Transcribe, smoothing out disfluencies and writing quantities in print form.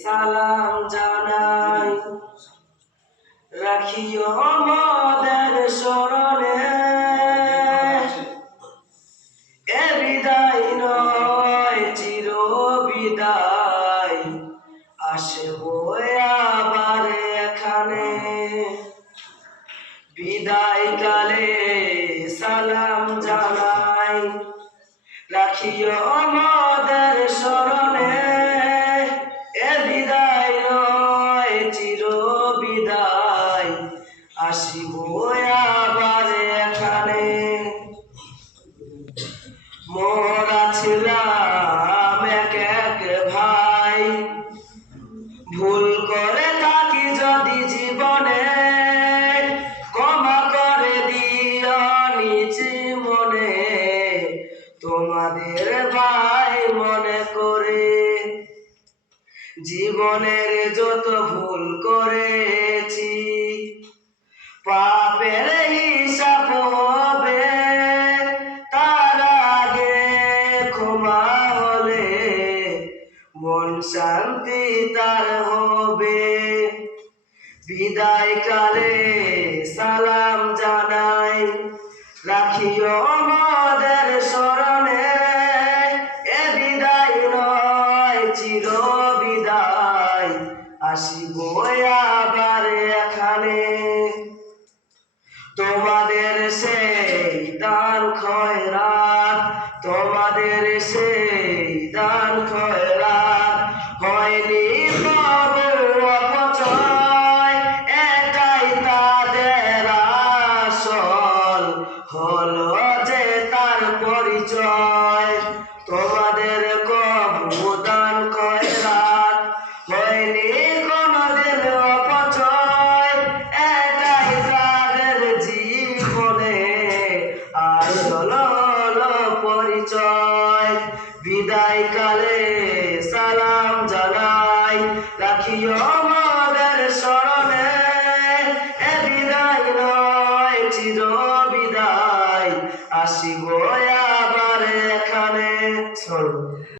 সালাম জানাই রাখিও আমাদের স্মরণে, এ বিদায় নয় চির বিদায়, আসবো আবার এখানে। বিদায় কালে সালাম জানাই রাখিও আমাদের স্মরণে, এ বিদায় নয় চির বিদায়, আসিব আবার এখানে। মোরা ছিলাম এক এক ভাই, ভুল করে থাকি যদি জীবনে, ক্ষমা করে দিও নিজ মনে, তোমাদের ভাই মনে করে। জীবনের যত ভুল করেছি পাপের হিসাব হবে, তার আগে ক্ষমা হলে মন শান্তি তার হবে। বিদায় কালে সালাম জানাই রাখিও আমাদের স্মরণে, এ বিদায় নয় চির বিদায়, আসিব আবার এখানে। তোমাদের সেই দান খয়রাত, তোমাদের সেই দান খয়রাত হয়নি অপচয়, এটাই তাদের আসল, হলো যে তার পরিচয়। তোমাদের কবু দান খয়রাত হয়নি কোনদিন অপচয়, এটাই তাদের জীবনে আসল হলো পরিচয়। বিদায় কালে সালাম জানাই রাখিও